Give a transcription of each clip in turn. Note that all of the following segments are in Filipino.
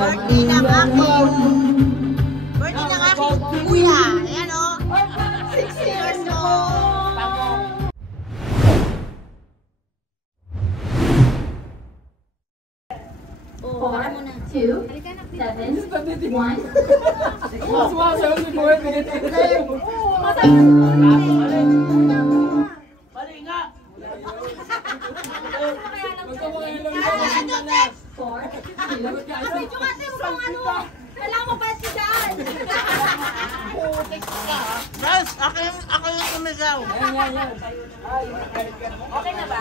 Birthday ng aking kuya. Ayan o. 6 years old. 4, 2, 7, 1. Sumasayaw si Boy. Mali nga. 4, 2. Kailangan mo pa si Dan. Guys, ako yung sumigaw. Yan. Okay na ba?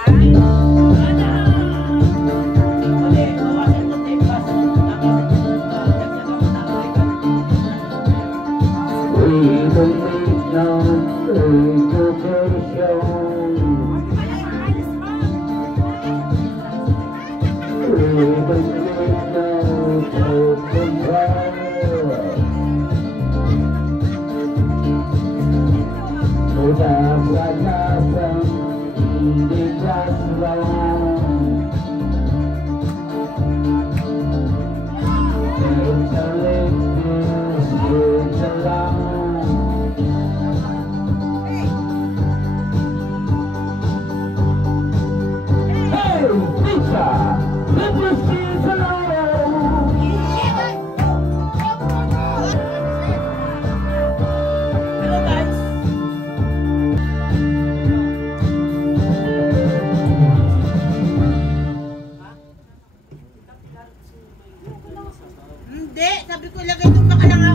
Hindi, sabi ko ilagay ito baka lang ano,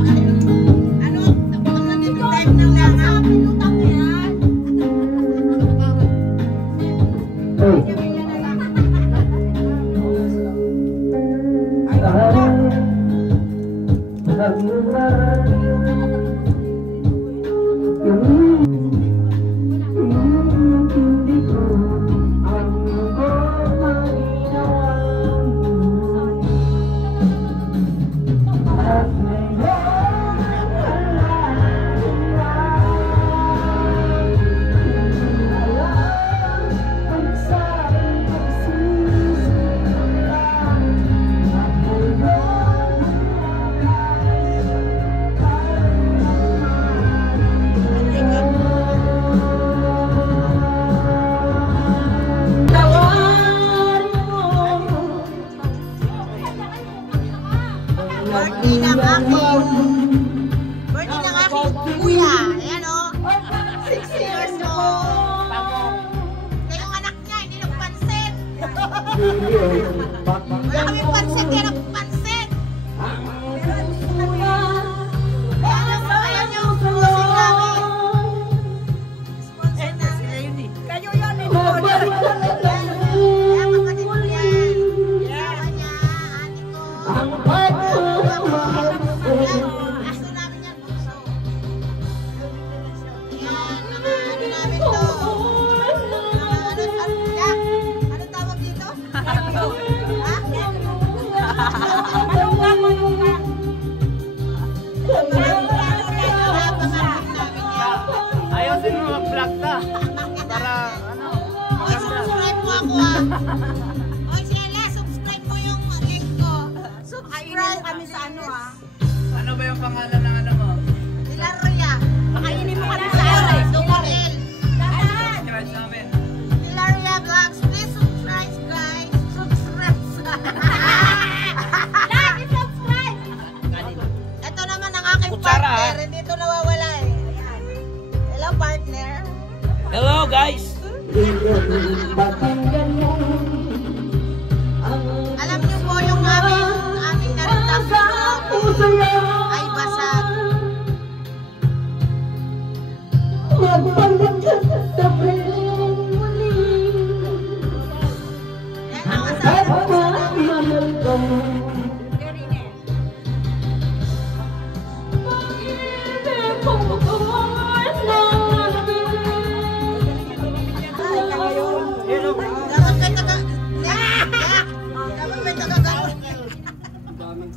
baka lang yung time ng langaw. Pinutang mo yan. Birthday ng aking kuya. Ayan o. 6 years old. Kaya yung anak niya, hindi nagpansin. Wala kami pansin, kaya nagpansin. Ayan yung sponsor namin. Sponsor namin. Kayo yan, eh. Ayan, kapatid ko yan. Asawa niya, ate ko. Aso namin yan, bunso. Yan, mga ano namin to. Ano tawag dito? Ha? Malungang. Ayaw mo mag-vlog ka. Para ano? Oy, subscribe mo ako ah. Oy, Sheila, subscribe mo yung link ko. Subscribe kami sa ano ah. Ano ba yung pangalan ng ano mo? Ilaria. Pakainin mo kami sa ano. Double L. Subscribe sa amin. Ilaria Vlogs. Please subscribe guys. Subscribe. Like and subscribe. Ito naman ang aking partner. Hindi ito nawawala eh. Ayan. Hello partner. Hello guys. Alam niyo po yung aming narindang ay basag. Yan ang asawa ko sa namin. Dapat may taga... Dapat may taga...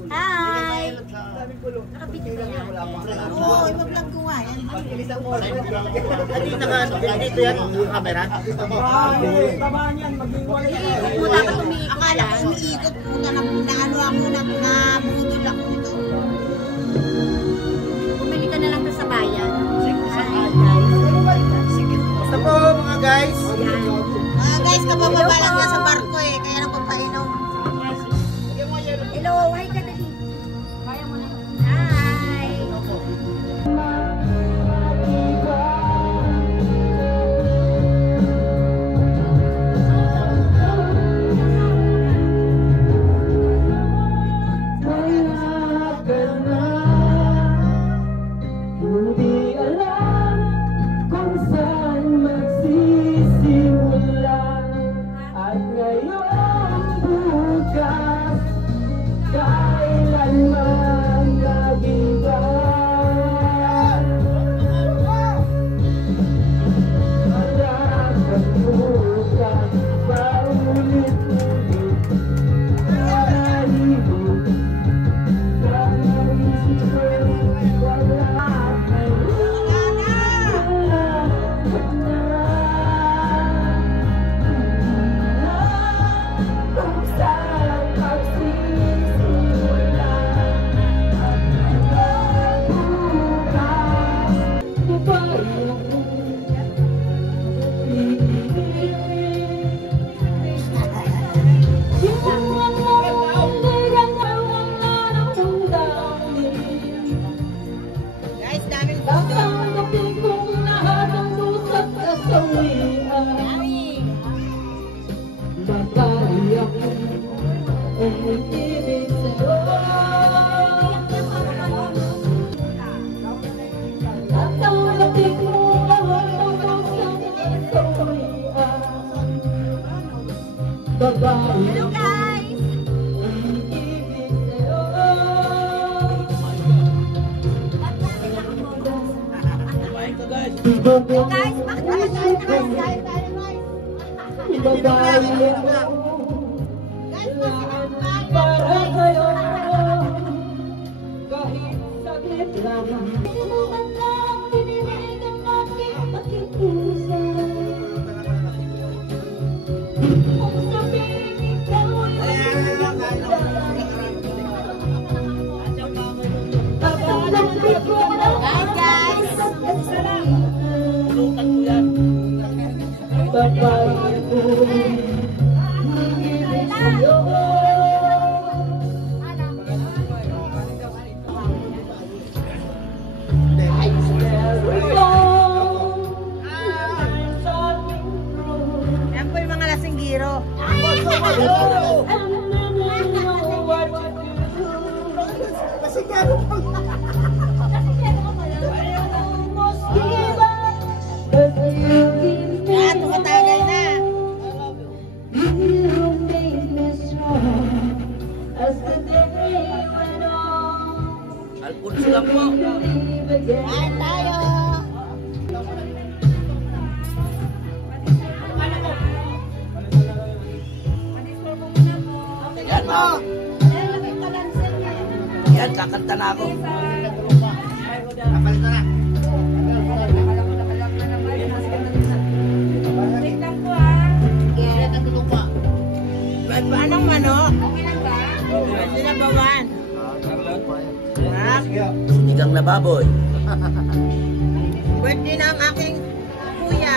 Hi! Nakapito ba yan? Oo, iba-vlog ko nga. Dito yan ang camera. Akala ko umiikot po na Hello guys! Guys, bakit nakasali na kayo? Guys, para sa'yo kahit saglit lang. Sinukat lang, piniligan natin pakiusap. Kung sabihin ikaw ay papalamig ko na guys! babae ko hingin sa'yo. Yan po yung mga lasinggiro. Yan, tumatagay na. Alfonso lang po. Yan tayo. Yan mo. Yan, kakanta na ako. Kapalita na. Anong manok? Pwede na bawan. Sinigang na baboy. Birthday na ang aking kuya.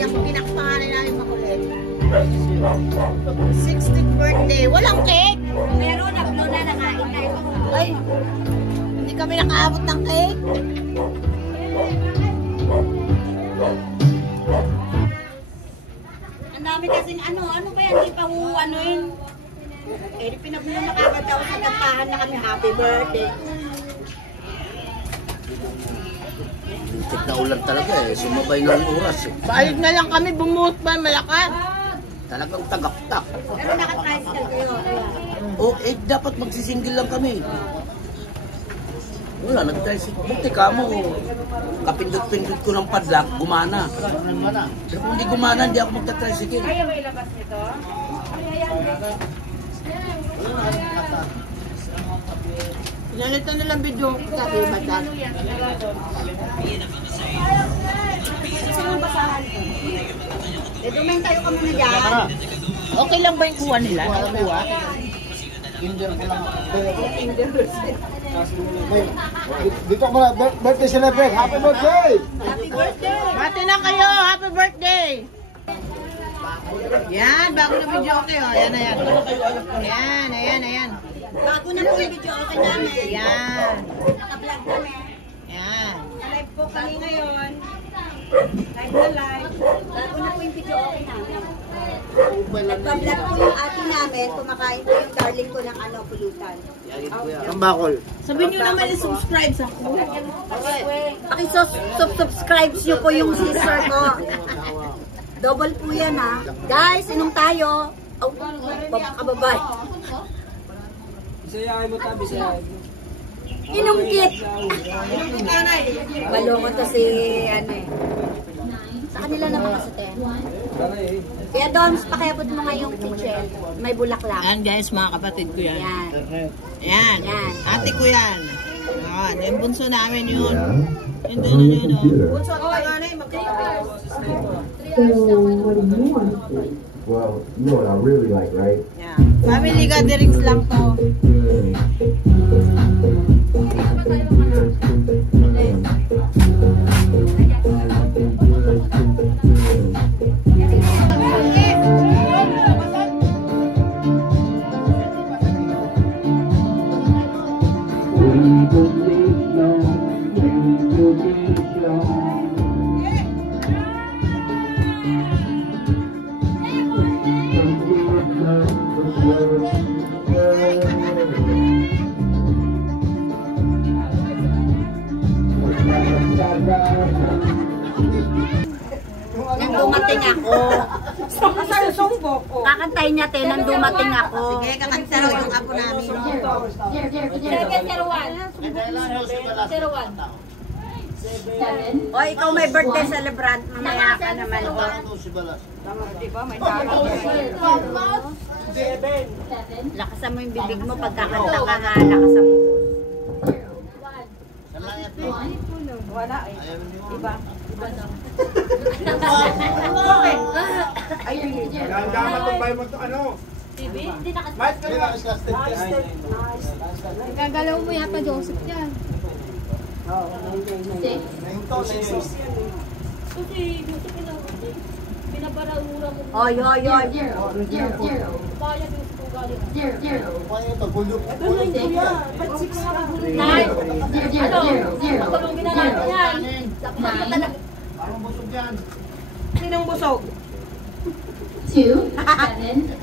Yung pinakpangalan namin makulit. 60th birthday. Walang cake. meron na, blue na nakain tayo. Ay, hindi kami nakaabot ng cake. Ang dami kasing ano ba yan, hindi pa ano-anoin. Eh, pinagmula makakatawa sa kantahan na kami, happy birthday. Lintik na ulan talaga eh. Sumabay ng oras eh. Bayad na lang kami, bumuhot pa, malakas. Talagang tagaktak. Pero naka-tricycle kayo. O, eh, dapat magsisinggil lang kami. Wala, nag-tricycle. Buti ka mo. Kapindot-pindot ko ng padlock, gumana. Pero kung hindi gumana, hindi ako magta-tricycle. Kaya ba ilabas nito? Pinalitan nilang video ko sa ibadan. Gusto mo basahan ko? Eh, dumain tayo ka muna dyan. Okay lang ba yung kuha nila? Nakuha? Dito ko na, birthday celebrate. Happy birthday! Happy birthday! Mati na kayo! Happy birthday! Yan, bago na video okay oh. Yan na yan. Ayan, ayan, ayan. Bago na po yung video okay namin. Yan. Naka-vlog kami. Yan. Live po kami ngayon. Live na live. Bago na po yung video okay namin. Nagpa-vlog po yung ate namin. Kumakain po yung darling ko ng ano, pulutan. Ang bakol. Sabihin nyo naman i-subscribe sa ko. Paki-subscribe nyo po yung sister ko. Double po yan ha. Guys, inong tayo. Oh, kababay. Bisayahin mo ta, bisayahin mo. Inong kit. Balungon to si ano eh. Sa kanila naman kasi te. Kaya doon, pakiabot mo nga yung kitchen. May bulaklak. Yan guys, mga kapatid ko yan. Yan. Yan. Yan. Ate ko yan. Yan. Yung bunso namin yun. Yun doon, yun doon. Bunso at panganay, So, what do you want to see? Well, you know what I really like, right? Yan. Family gatherings lang to. Yeah. dumating ako. Kakantayin niya te nang dumating ako. Sige, kakanta raw yung apo namin. O, ikaw may birthday celebrant. Mamaya ka naman. O. Diba, may tao. Lakasan mo yung bibig mo pagkakanta ka nga. Lakasan mo. Wala eh. Diba? Gagalaw mo yata Joseph yan. Oy, oy, oy. Nay, sinong busog? 2, 7,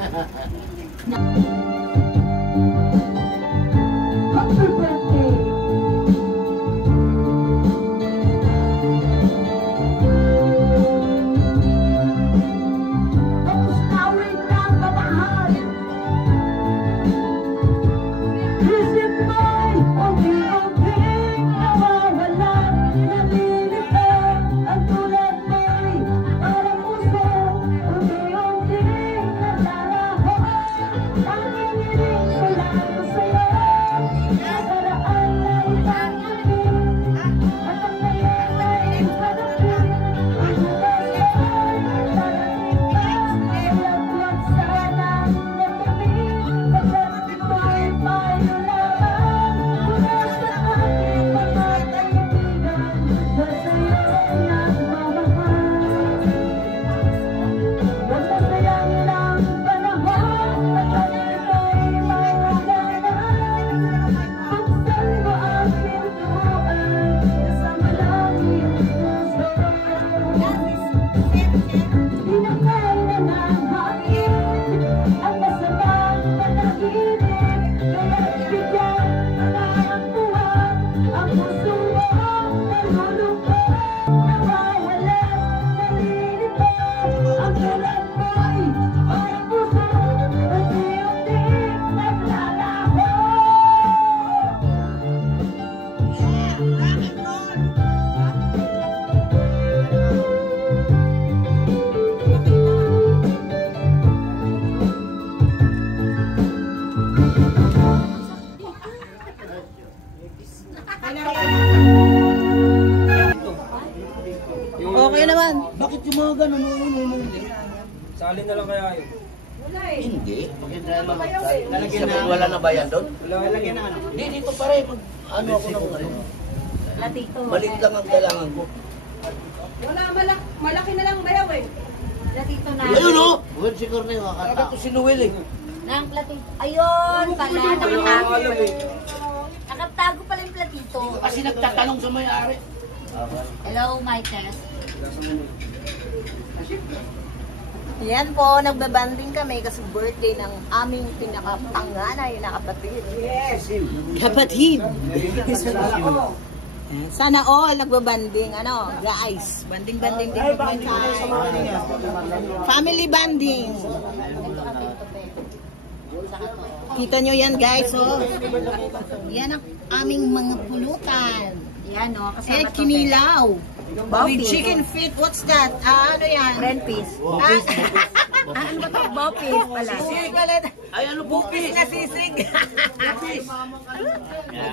Okay naman. Bakit yung mga ganun? Salin na lang kaya yun. Hindi. Wala na ba yan doon? Hindi, dito pa rin. Ano ako na rin. Latito. Maliit lang ang kailangan ko. Wala, malaki na lang bayaw eh. Latito na. Ayun o! Huwag si Cornel makakata. Agad ko si Noel eh. Nang platito. Ayun pala, nakatago. Nakatago pala yung platito. Kasi nagtatanong sa may-ari. Hello, my test. Yan po, nagbabanding kami kasi birthday ng aming pinakapanganay na kapatid. Yes! Kapatid! Sana all nagbabanding, ano, guys. Banding-banding din po tayo. Family banding. Kita nyo yan, guys, oh. Yan ang aming mga pulutan. Yan o, kasama Eh, kinilaw. With chicken feet, what's that? Ano yan? Red peas. Ano ba ito? Bopis pala. Sisig pala. Ay, ano Bupis na sisig.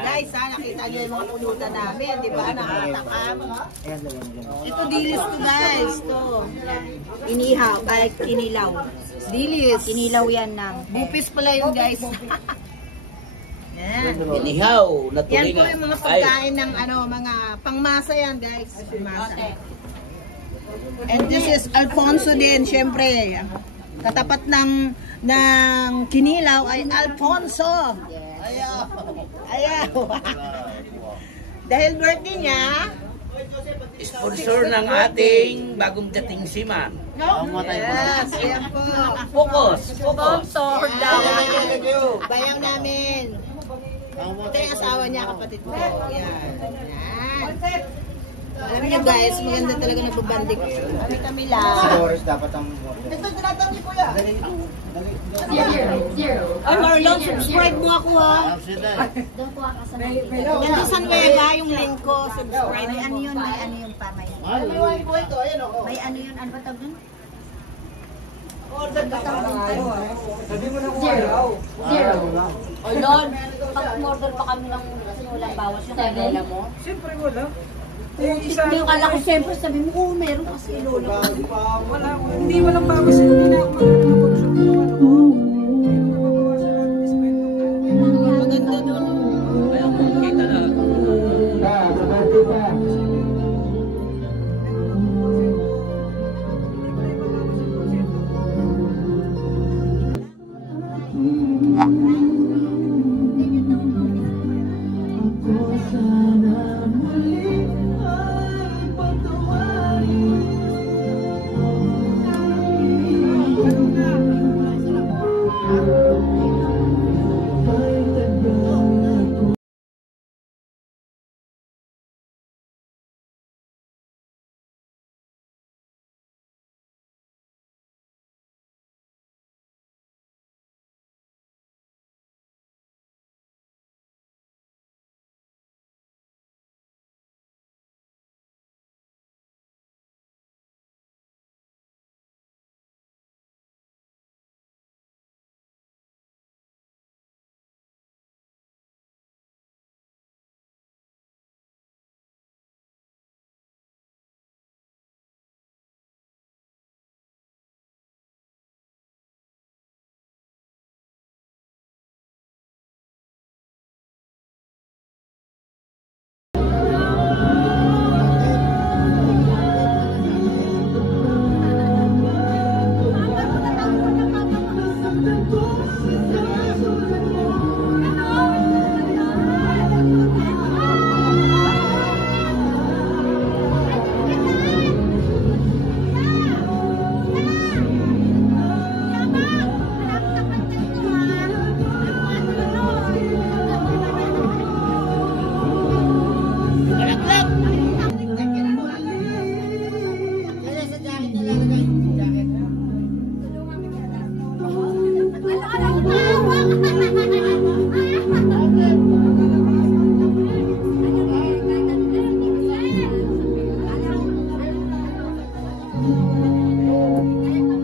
Guys, nakita nyo yung mga pulutan namin, di ba? Nakatakam. Ito dilis to, guys. Ito. Inihaw, ay kinilaw. Dilis. Kinilaw yan ng. Bupis pala yun, guys. Yan. Inihaw na Yan po tulingan. yung mga pagkain ng ano, mga pangmasa yan, guys. Pangmasa. And this is Alfonso din, syempre. Katapat ng kinilaw ay Alfonso. Ayaw. Ayaw. Dahil birthday niya, Sponsor ng ating bagong dating si Ma'am. yes, yan po. Focus. Sponsor daw. Bayaw namin. Ito yung asawa niya, kapatid ko. Yan. Yan. Alam niyo guys, maganda talaga nagbabanding. Kami lang. Oras dapat ang... Ito, tinatang niyo kuya. Zero. Ay, Marlon, subscribe mo ako ha. Doon po ako sa nakikita. Nandito sa Nueva, yung link ko, subscribe. May ano yun, may ano yung pa, may may ano yun, ano ba tawag dun? Zero. O Lord, pag order pa kami ng kasi walang bawas yung kanila mo. Siyempre wala. Hindi ko kala ko siyempre sabi mo, oo meron kasi lola ko. Wala. Hindi walang bawas. Hindi na ako mag-workshop ng ano ko. Maganda doon. Kaya kita na.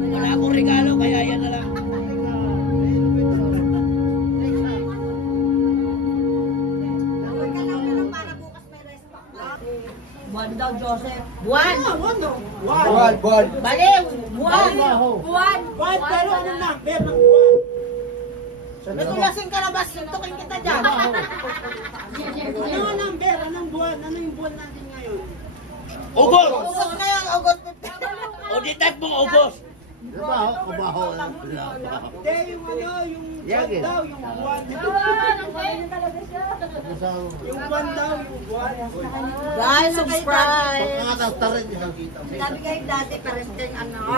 Wala akong regalo, kaya yan na lang. Buwan daw, Joseph. Buwan. Buwan. Baliw. Buwan. Buwan, pero ano na? Natulasin ka na ba? Suntukin kita dyan. Ano number? Anong buwan? Ano yung buwan natin ngayon? Ugos! Ugos na yan, August 15. O di type mong ugos. Kumaho. Hindi, yung ano, yung buwan daw, yung buwan. Yung buwan daw, yung buwan. Guys, subscribe. Sabi kayo dati, pares kayong ano.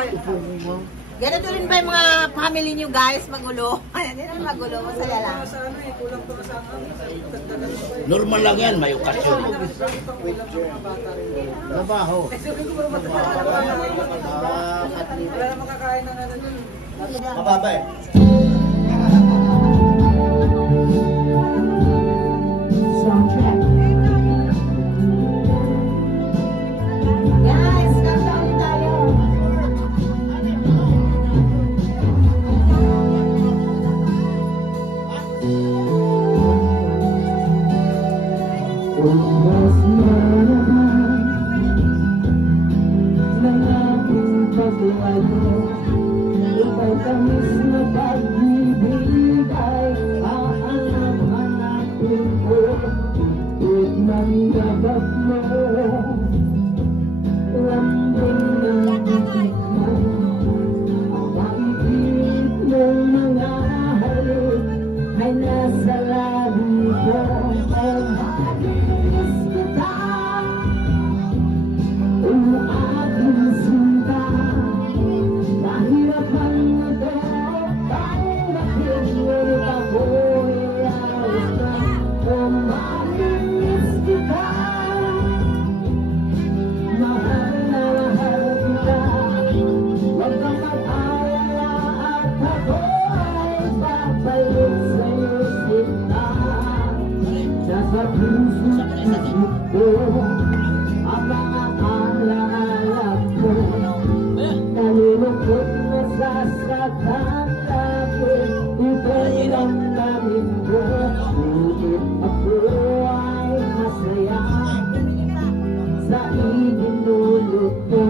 Ganito rin ba yung mga family nyo guys, magulo? Hindi naman magulo, masaya lang. Sa ano eh, kulang pa sa ano. Dagdagan ko eh. Normal lang yan, may okasyon. Kulang sa mga bata rin. Trabaho. Wala na makakain ng ano dun. Mababa eh. Guys, countdown tayo. ito ang mga alaala ko. Nalulungkot na sasaktan lagi, ito'y damdamin ko. Ngunit ako ay masaya sa idinulot ko.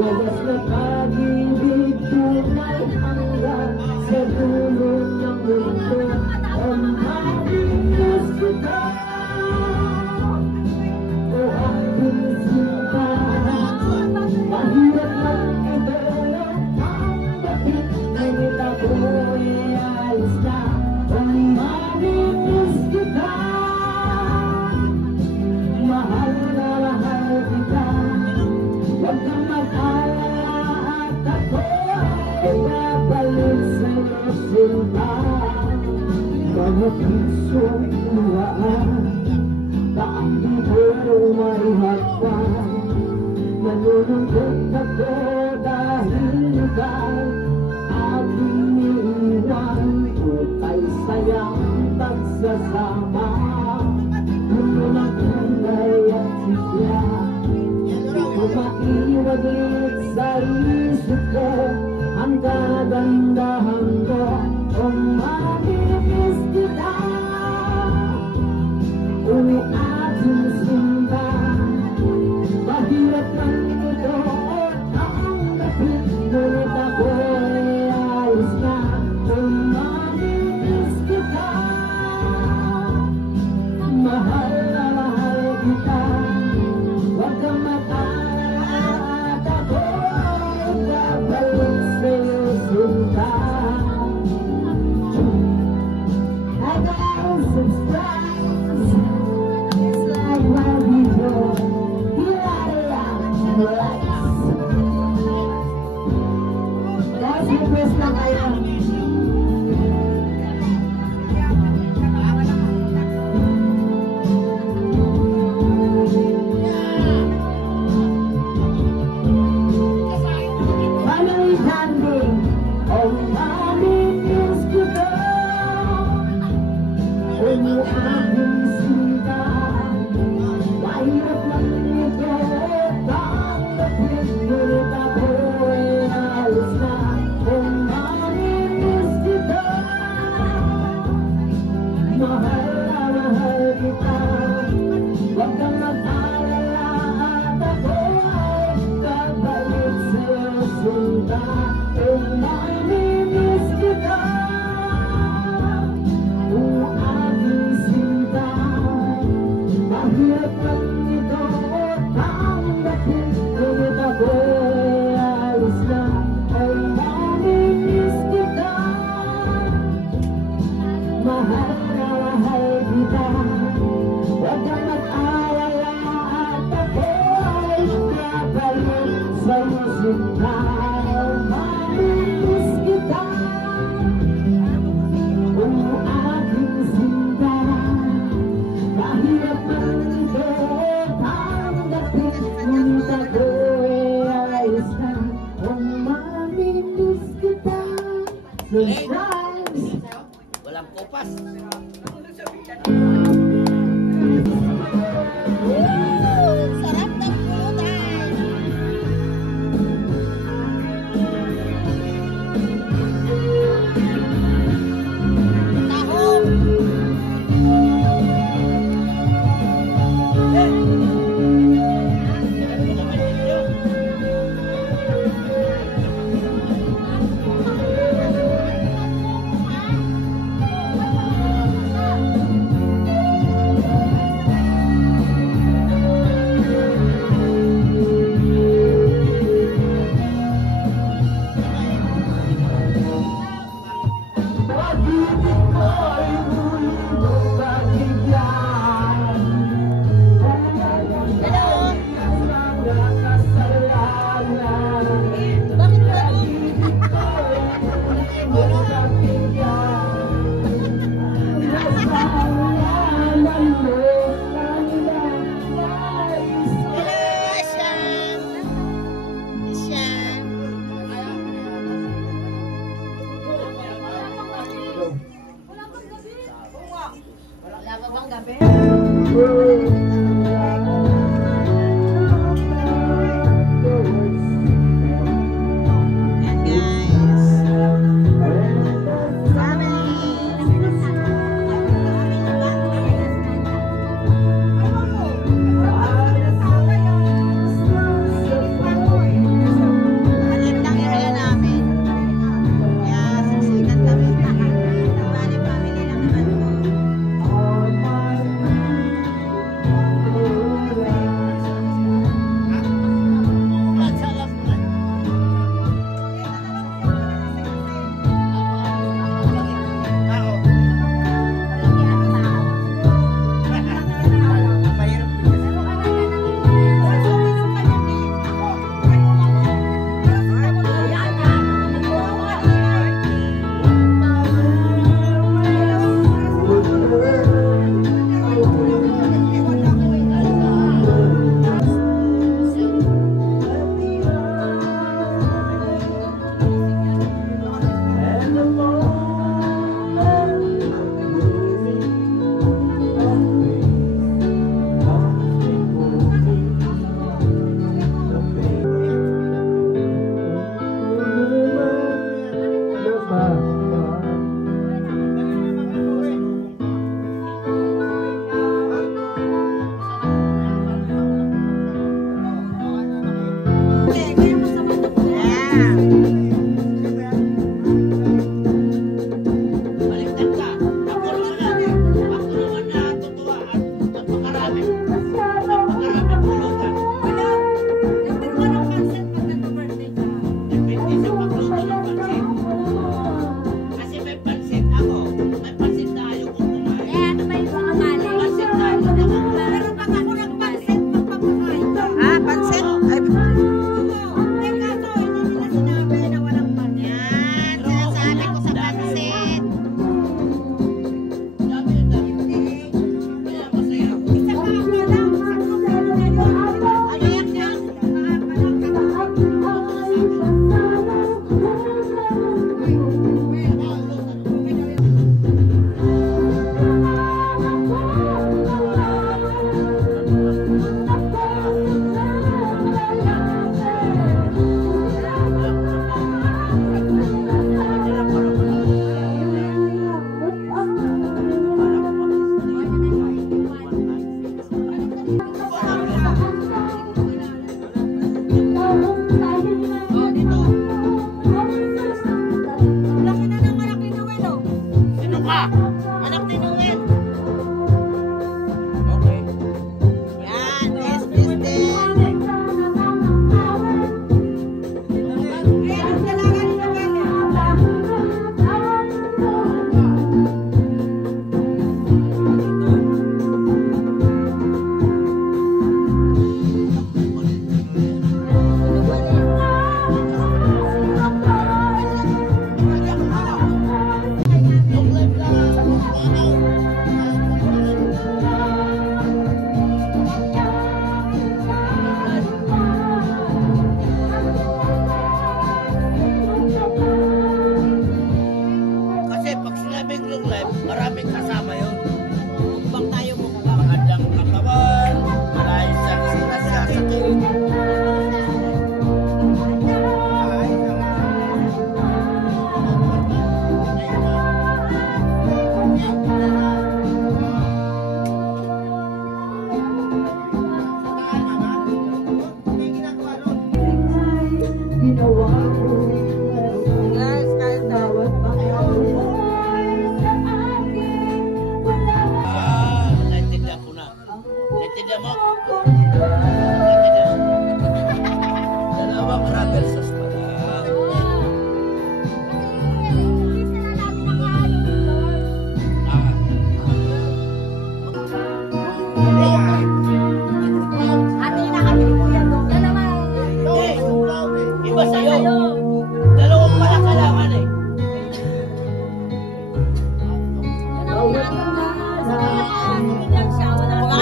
Wagas na pag-ibig tunay hanggang sa dulo ng mundo. Ang mabigas kita, o aking sinta. Mahirap lang ito tanggapin, ngunit ako'y alis na. Ang mabigas kita, mahal na mahal kita. Huwag kang mag-alala at ako ay babalik sa'yo sinta. Mga pusong luhaan, bakit di ko maihagpan? Nalulungkot ako dahil ikaw aking iniwan. Ay sayang pagsasama, gusto na kulay at sisya. Maiwaglit sa isip ko ang kagandahan ko. Kung mamimiss kita, uli ating sinta. Mahirap lang ito tanggapin, ngunit ako'y ayos na. Kung mamimiss kita, mahal na mahal kita. Huwag kang mag-alala at ako'y babalik sa'yo sinta. I got some surprise, it's like my video. Here I am, relax. Guys, request lang kayo. Family bonding, oh mamimiss kita. Kung aking sinta, mahirap lang ito tanggapin, ngunit ako'y alis na. Kung mamimiss kita, mahal na mahal kita. Huwag kang mag-alala at ako ay babalik sa'yo sinta. Kung mamimiss kita, mahirap lang ito tanggapin, ngunit ako'y alis na. Ay mamimiss kita, mahal na mahal kita. Huwag kang mag-alala at ako'y babalik sa'yo sinta. Ay mamimiss kita, kung aking sinta. Mahirap lang ito tanggapin, ngunit ako'y ayos na. Kung mamimiss kita, sometimes. Walang kopas. Sarap ng pulutan! Tahong! Pag-ibig ko'y muling pagbigyan. Hello! Mga kasalanan. Bakit ba? Pag-ibig ko'y muling pagbigyan. Kasalanan mo ang nais. Hello, Asyan! Asyan! Wala pa bang gabi?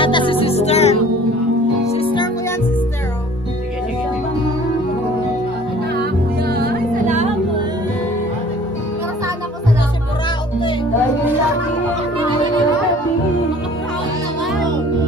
Kumanta si sister. Sister ko yan, sister. Oh. Sige, sige. Kuya, ay salamat. Para sana ko salamat. Kasi buraot to eh. Makapuraot naman.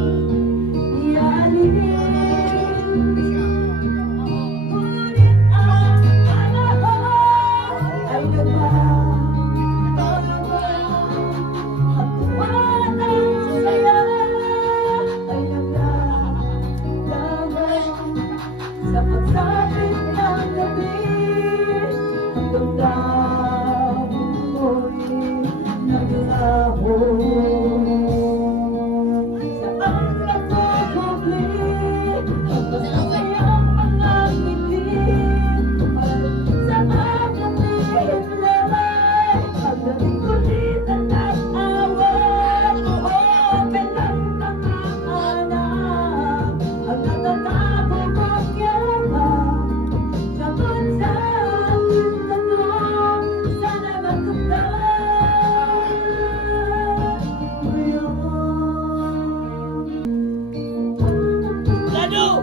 Lado!